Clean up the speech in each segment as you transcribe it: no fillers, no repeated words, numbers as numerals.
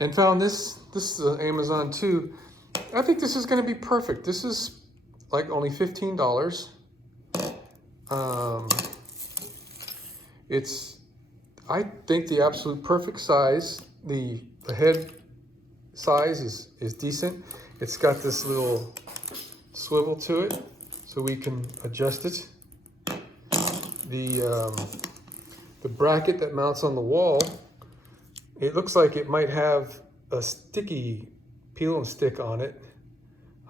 and found this is Amazon too. I think this is going to be perfect. This is like only $15. It's, I think, the absolute perfect size. The head size is decent. It's got this little swivel to it, so we can adjust it. The bracket that mounts on the wall, it looks like it might have a sticky peel and stick on it.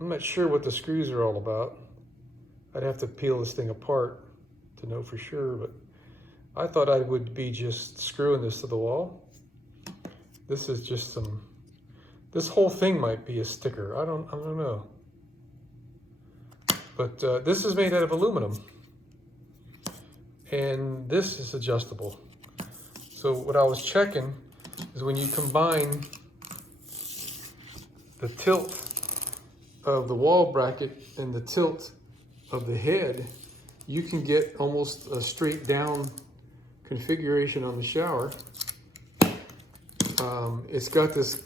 I'm not sure what the screws are all about. I'd have to peel this thing apart to know for sure, but I thought I would be just screwing this to the wall. This is just some, this whole thing might be a sticker. I don't know. But this is made out of aluminum. And this is adjustable. So what I was checking is when you combine the tilt of the wall bracket and the tilt of the head, you can get almost a straight down configuration on the shower. It's got this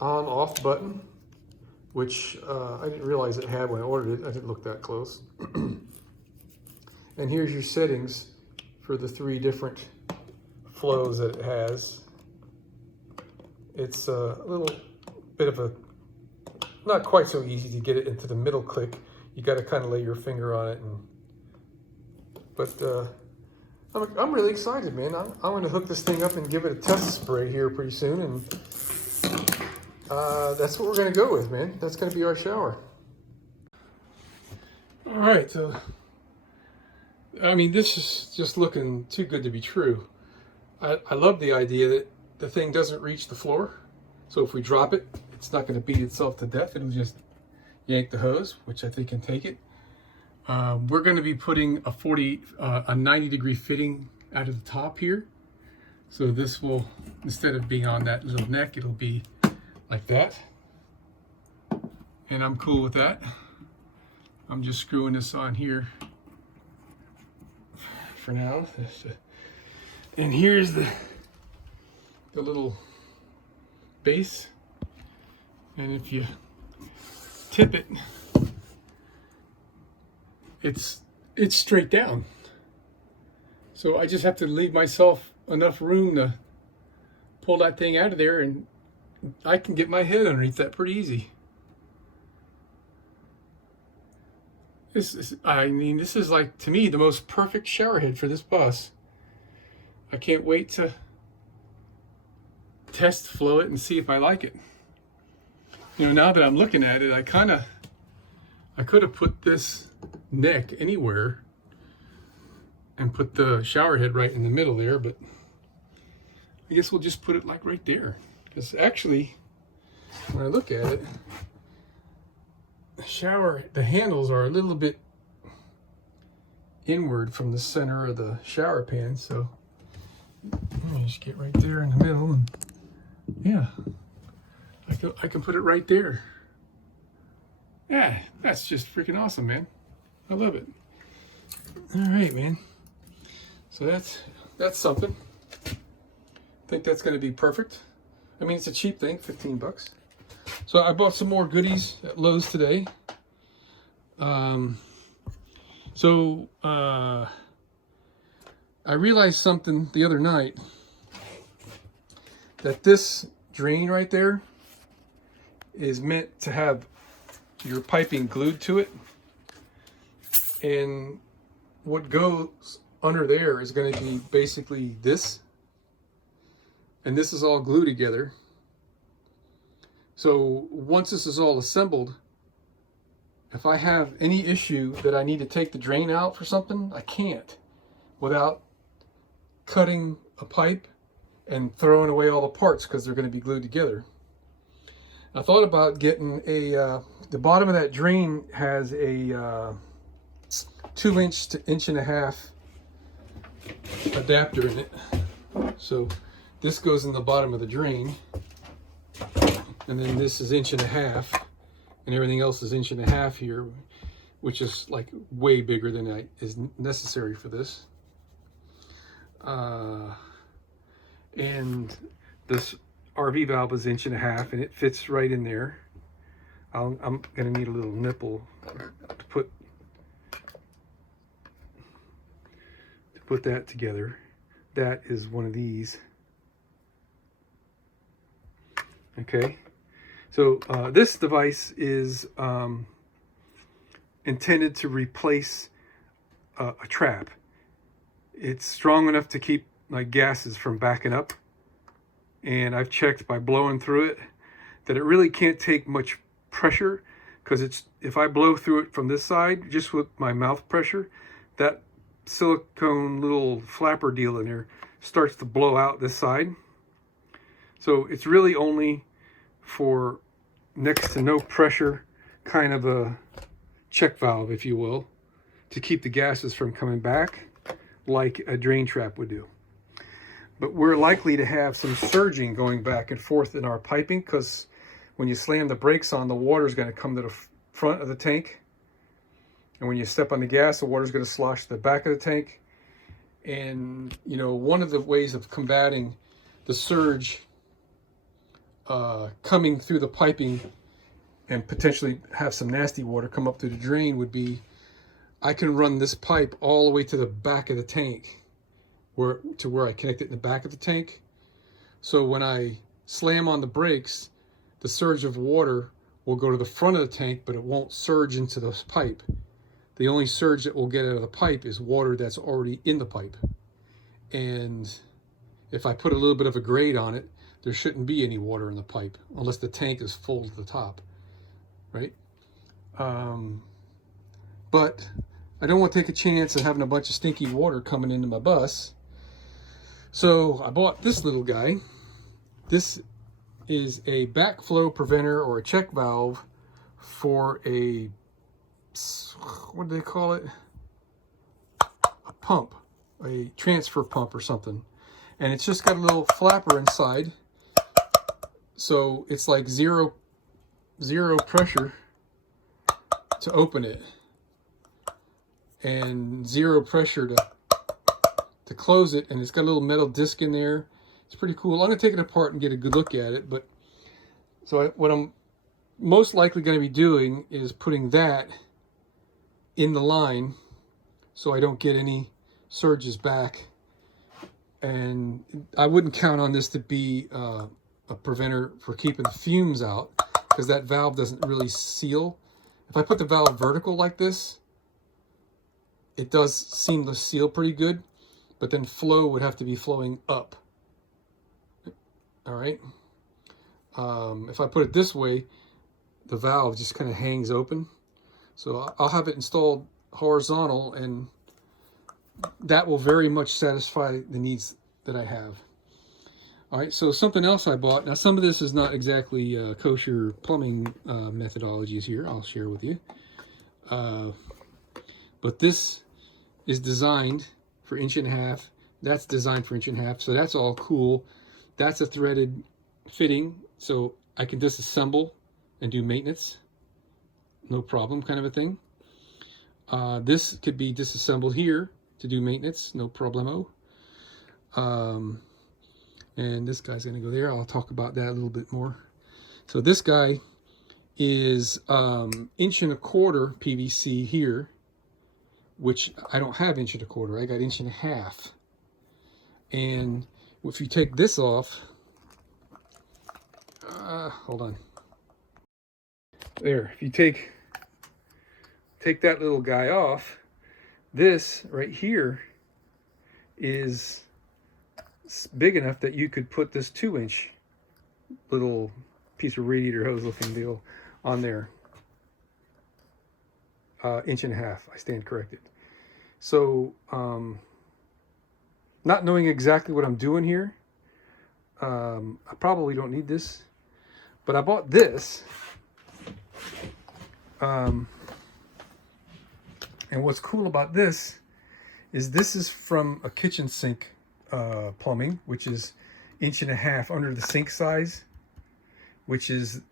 on-off button, which I didn't realize it had when I ordered it. I didn't look that close. And here's your settings for the 3 different flows that it has. It's a little bit of a, not quite so easy to get it into the middle click. You got to kind of lay your finger on it. But I'm really excited, man. I'm going to hook this thing up and give it a test spray here pretty soon. And that's what we're going to go with, man. That's going to be our shower. All right, so I mean, this is just looking too good to be true. I love the idea that the thing doesn't reach the floor. So if we drop it, it's not going to beat itself to death. It'll just yank the hose, which I think can take it. We're going to be putting a 90-degree fitting out of the top here. So this will, instead of being on that little neck, it'll be like that. And I'm cool with that. I'm just screwing this on here for now. And here's the little base. And if you tip it, it's straight down. So I just have to leave myself enough room to pull that thing out of there, and I can get my head underneath that pretty easy. I mean, this is like, to me, the most perfect shower head for this bus. I can't wait to test flow it and see if I like it. You know, now that I'm looking at it, I could have put this neck anywhere and put the shower head right in the middle there, but I guess we'll just put it like right there. Because actually, when I look at it, the handles are a little bit inward from the center of the shower pan, so let me just get right there in the middle, and yeah, I can put it right there. Yeah, that's just freaking awesome, man. I love it. All right, man. So that's something. I think that's going to be perfect. I mean, it's a cheap thing, 15 bucks. So I bought some more goodies at Lowe's today. I realized something the other night, that this drain right there is meant to have your piping glued to it. And what goes under there is going to be basically this. And this is all glued together. So once this is all assembled, if I have any issue that I need to take the drain out for something, I can't without cutting a pipe and throwing away all the parts, because they're going to be glued together. I thought about getting the bottom of that drain has a 2-inch to 1.5 inch adapter in it. So this goes in the bottom of the drain, and then this is 1.5 inches, and everything else is 1.5 inches here, which is like way bigger than is necessary for this. And this RV valve is 1.5 inches, and it fits right in there. I'm gonna need a little nipple to put that together. That is one of these. Okay, so this device is intended to replace a trap. It's strong enough to keep my gases from backing up, and I've checked by blowing through it that it really can't take much pressure, because if I blow through it from this side just with my mouth pressure, that silicone little flapper deal in there starts to blow out this side. So it's really only for next to no pressure kind of a check valve, if you will, to keep the gases from coming back like a drain trap would do. But we're likely to have some surging going back and forth in our piping, because when you slam the brakes on, the water is going to come to the front of the tank. And when you step on the gas, the water is going to slosh to the back of the tank. And, you know, one of the ways of combating the surge coming through the piping and potentially have some nasty water come up through the drain would be, I can run this pipe all the way to the back of the tank, where I connect it in the back of the tank. So when I slam on the brakes, the surge of water will go to the front of the tank, but it won't surge into the pipe. The only surge that will get out of the pipe is water that's already in the pipe. And if I put a little bit of a grade on it, there shouldn't be any water in the pipe unless the tank is full to the top, right? But I don't want to take a chance of having a bunch of stinky water coming into my bus. So I bought this little guy. This is a backflow preventer or a check valve for a, what do they call it? A pump, a transfer pump or something. And it's just got a little flapper inside. So it's like zero pressure to open it, and zero pressure to close it. And it's got a little metal disc in there. It's pretty cool. I'm going to take it apart and get a good look at it. But so what I'm most likely going to be doing is putting that in the line so I don't get any surges back. And I wouldn't count on this to be a preventer for keeping the fumes out, because that valve doesn't really seal. If I put the valve vertical like this, it does seem to seal pretty good, but then flow would have to be flowing up. All right. If I put it this way, the valve just kind of hangs open. So I'll have it installed horizontal, and that will very much satisfy the needs that I have. All right, so something else I bought. Now, some of this is not exactly kosher plumbing methodologies here, I'll share with you. But this is designed for 1.5 inches. That's designed for 1.5 inches, so that's all cool. That's a threaded fitting, so I can disassemble and do maintenance. No problem, kind of a thing. This could be disassembled here to do maintenance, no problemo. And this guy's gonna go there. I'll talk about that a little bit more. So this guy is 1.25 inches PVC here, which I don't have 1.25 inches. I got 1.5 inches. And if you take this off, hold on. There, if you take that little guy off, this right here is big enough that you could put this 2-inch little piece of radiator hose looking deal on there. 1.5 inches, I stand corrected. So not knowing exactly what I'm doing here, I probably don't need this, but I bought this. And what's cool about this is from a kitchen sink plumbing, which is 1.5 inches under the sink size, which is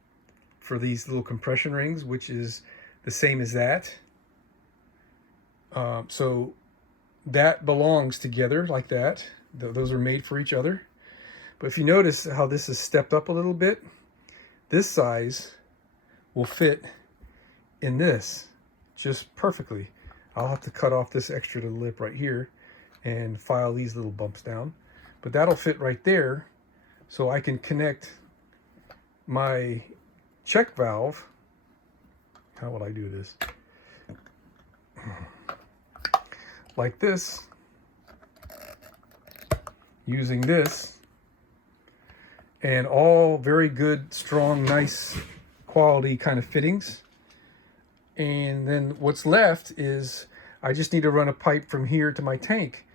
for these little compression rings, which is the same as that. So that belongs together like that. Those are made for each other. But if you notice how this is stepped up a little bit, this size will fit in this just perfectly. I'll have to cut off this extra little lip right here and file these little bumps down, but that'll fit right there, so I can connect my check valve. How will I do this? Like this, using this, and all very good, strong, nice quality kind of fittings. And then what's left is I just need to run a pipe from here to my tank,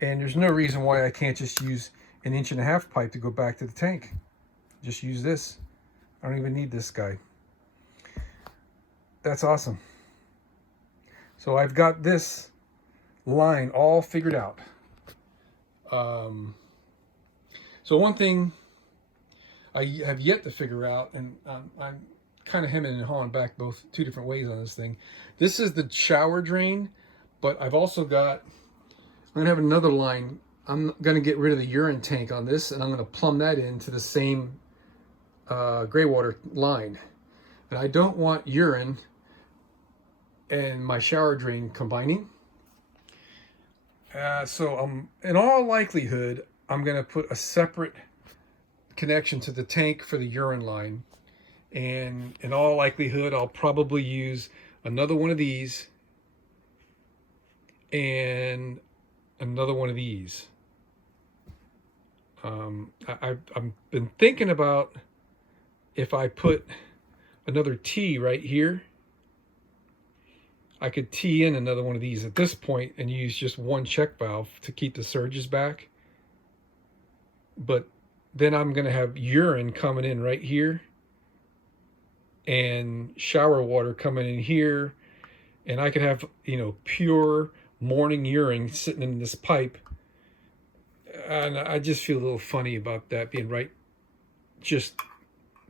and there's no reason why I can't just use an 1.5-inch pipe to go back to the tank. Just use this. I don't even need this guy. That's awesome. So I've got this line all figured out. So one thing I have yet to figure out, and I'm kind of hemming and hawing back both two different ways on this thing. This is the shower drain, but I've also got, I'm gonna have another line. I'm gonna get rid of the urine tank on this, and I'm gonna plumb that into the same gray water line. And I don't want urine and my shower drain combining. So in all likelihood, I'm gonna put a separate connection to the tank for the urine line. And in all likelihood, I'll probably use another one of these and another one of these. I've been thinking about if I put another T right here, I could tee in another one of these at this point and use just one check valve to keep the surges back. But then I'm going to have urine coming in right here and shower water coming in here, and I could have, you know, pure morning urine sitting in this pipe. And I just feel a little funny about that being right just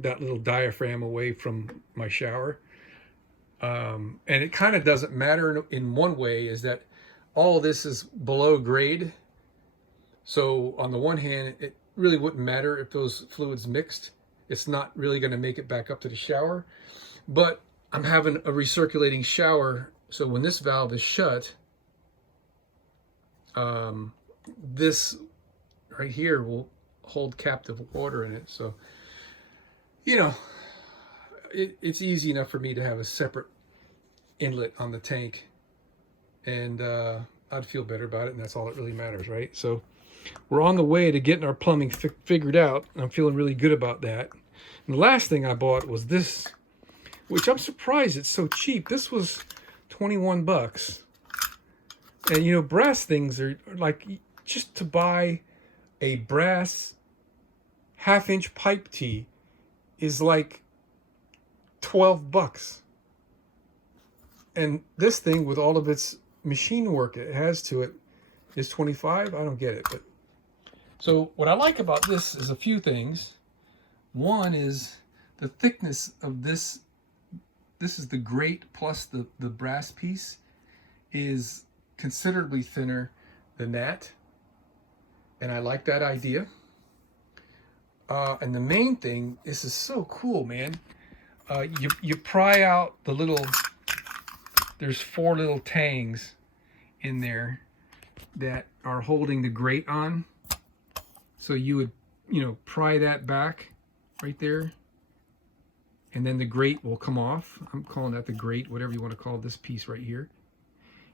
that little diaphragm away from my shower. And it kind of doesn't matter in one way, is that all this is below grade. So on the one hand, it really wouldn't matter if those fluids mixed. It's not really going to make it back up to the shower. But I'm having a recirculating shower, so when this valve is shut, this right here will hold captive water in it. So, you know, it's easy enough for me to have a separate inlet on the tank, and I'd feel better about it, and that's all that really matters, right? So we're on the way to getting our plumbing figured out. I'm feeling really good about that. And the last thing I bought was this, which I'm surprised it's so cheap. This was 21 bucks. And you know, brass things are like, just to buy a brass 1/2-inch pipe tee is like 12 bucks. And this thing, with all of its machine work it has to it, is 25. I don't get it. But so what I like about this is a few things. One is the thickness of this. This is the grate plus the brass piece is considerably thinner than that. And I like that idea. And the main thing, this is so cool, man. You pry out the little, there's 4 little tangs in there that are holding the grate on. So you would, you know, pry that back right there, and then the grate will come off. I'm calling that the grate, whatever you want to call this piece right here.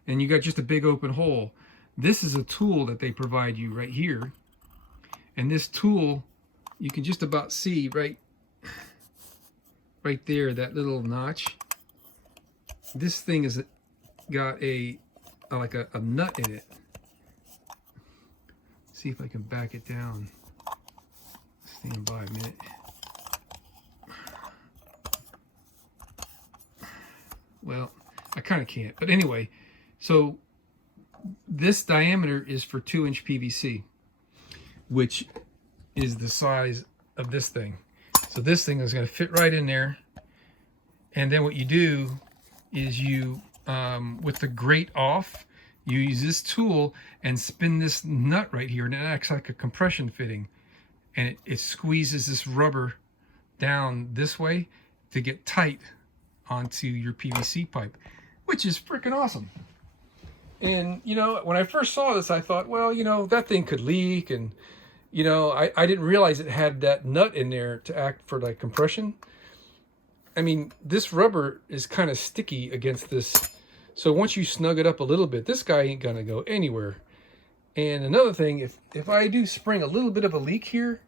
And you got just a big open hole. This is a tool that they provide you right here. And this tool, you can just about see right there, that little notch. This thing has got like a nut in it. See if I can back it down. Stand by a minute. Well, I kind of can't. But anyway, so this diameter is for 2-inch PVC, which is the size of this thing. So this thing is going to fit right in there. And then what you do is you, with the grate off, you use this tool and spin this nut right here, and it acts like a compression fitting. and it squeezes this rubber down this way to get tight onto your PVC pipe, which is freaking awesome. And, you know, when I first saw this, I thought, well, you know, that thing could leak. And, you know, I didn't realize it had that nut in there to act for like compression. I mean, this rubber is kind of sticky against this. So once you snug it up a little bit, this guy ain't gonna go anywhere. And another thing, if I do spring a little bit of a leak here,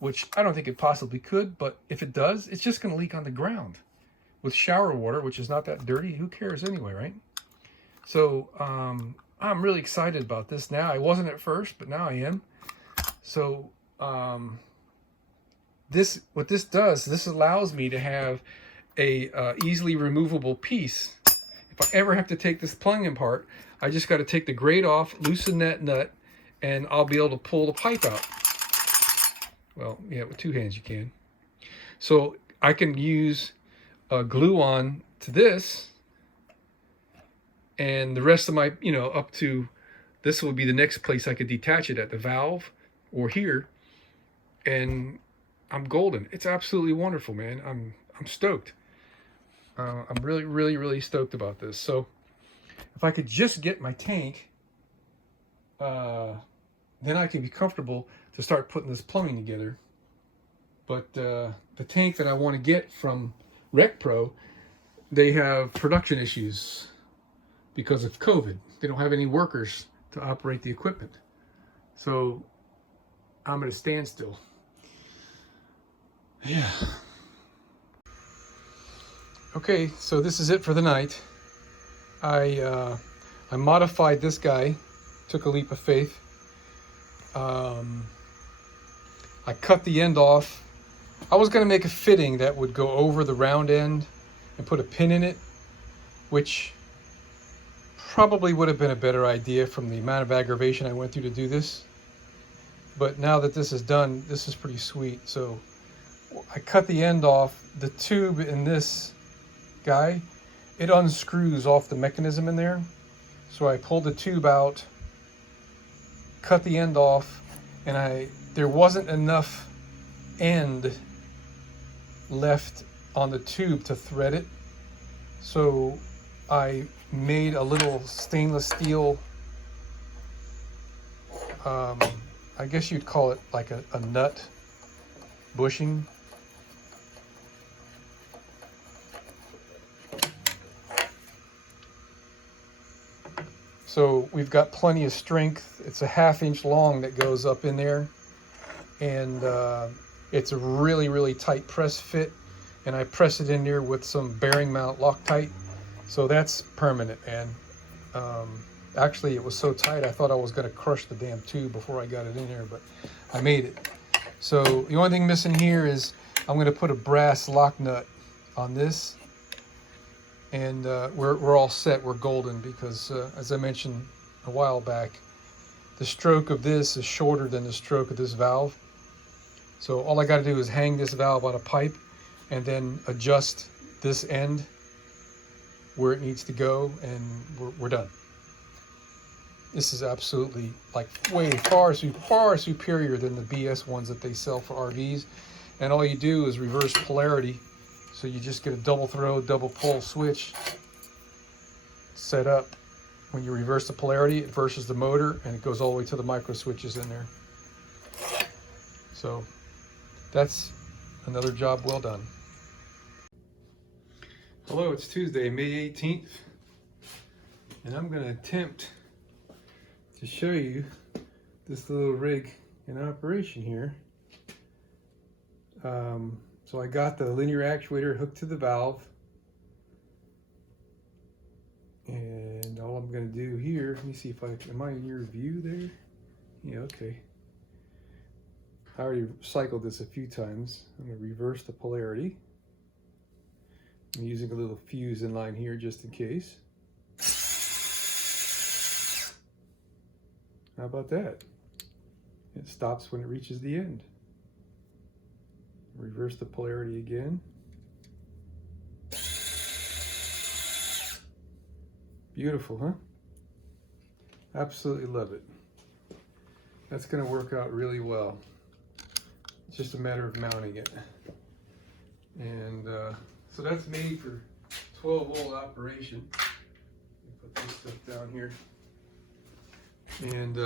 which I don't think it possibly could, but if it does, it's just gonna leak on the ground with shower water, which is not that dirty. Who cares anyway, right? So I'm really excited about this now. I wasn't at first, but now I am. So what this does, this allows me to have a easily removable piece. If I ever have to take this plumbing apart, I just got to take the grate off, loosen that nut, and I'll be able to pull the pipe out. Well, yeah, with two hands you can. So I can use glue on to this, and the rest of my, you know, up to this will be the next place I could detach it at, the valve or here, and I'm golden. It's absolutely wonderful, man. I'm stoked. I'm really stoked about this. So if I could just get my tank, then I could be comfortable to start putting this plumbing together. But the tank that I want to get from RecPro, they have production issues because of COVID. They don't have any workers to operate the equipment. So I'm at a standstill. Yeah. Okay, so this is it for the night. I modified this guy, took a leap of faith. I cut the end off. I was going to make a fitting that would go over the round end and put a pin in it, which probably would have been a better idea from the amount of aggravation I went through to do this. But now that this is done, this is pretty sweet. So I cut the end off. The tube in this guy, it unscrews off the mechanism in there. So I pulled the tube out, cut the end off, and there wasn't enough end left on the tube to thread it. So I made a little stainless steel, I guess you'd call it like a nut bushing. So we've got plenty of strength. It's a 1/2 inch long that goes up in there, and it's a really tight press fit, and I press it in there with some bearing mount Loctite, so that's permanent. And actually it was so tight I thought I was going to crush the damn tube before I got it in there, but I made it. So the only thing missing here is I'm going to put a brass lock nut on this, and we're all set. We're golden because as I mentioned a while back, the stroke of this is shorter than the stroke of this valve. So all I got to do is hang this valve on a pipe and then adjust this end where it needs to go, and we're done. This is absolutely like way far superior than the BS ones that they sell for RVs. And all you do is reverse polarity. So you just get a double throw, double pull switch set up. When you reverse the polarity, it reverses the motor, and it goes all the way to the micro switches in there. So that's another job well done. Hello, it's Tuesday, May 18th, and I'm going to attempt to show you this little rig in operation here. So I got the linear actuator hooked to the valve, and all I'm going to do here, let me see if am I in your view there? Yeah, okay. I already cycled this a few times. I'm going to reverse the polarity. I'm using a little fuse in line here just in case. How about that? It stops when it reaches the end. Reverse the polarity again. Beautiful, huh? Absolutely love it. That's going to work out really well. It's just a matter of mounting it. And so that's made for 12-volt operation. Put this stuff down here. And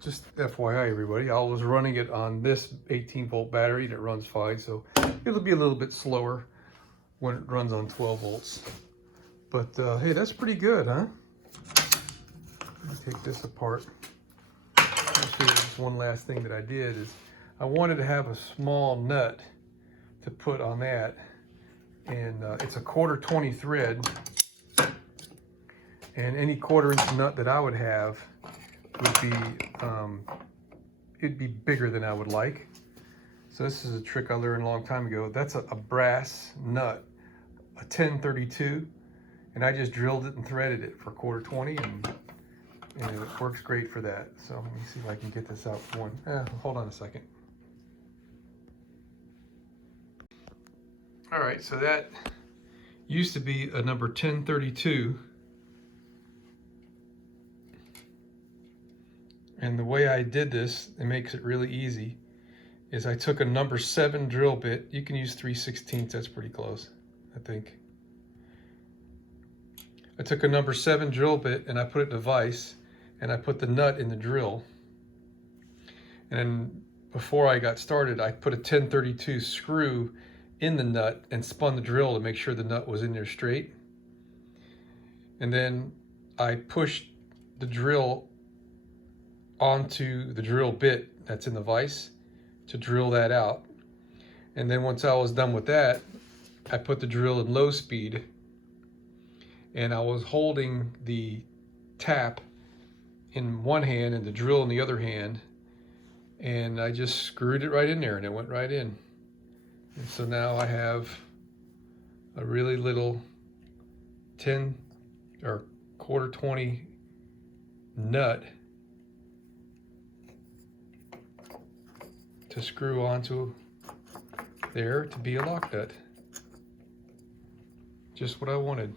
just FYI, everybody, I was running it on this 18-volt battery that runs fine, so it'll be a little bit slower when it runs on 12 volts. But hey, that's pretty good, huh? Let me take this apart. Actually, just one last thing that I did is I wanted to have a small nut to put on that, and it's a 1/4 thread, and any 1/4 nut that I would have would be it'd be bigger than I would like. So this is a trick I learned a long time ago. That's a brass nut, a 1032, and I just drilled it and threaded it for 1/4, and it works great for that. So let me see if I can get this out for one. Hold on a second. All right, so that used to be a number 1032. And the way I did this, it makes it really easy, is I took a number 7 drill bit. You can use 3/16, that's pretty close, I think. I took a number 7 drill bit and I put it in a vise, and I put the nut in the drill. And then before I got started, I put a 1032 screw in the nut and spun the drill to make sure the nut was in there straight. And then I pushed the drill onto the drill bit that's in the vise to drill that out. And then once I was done with that, I put the drill in low speed, and I was holding the tap in one hand and the drill in the other hand, and I just screwed it right in there and it went right in. And so now I have a really little 10 or 1/4 nut to screw onto there to be a lock nut. Just what I wanted.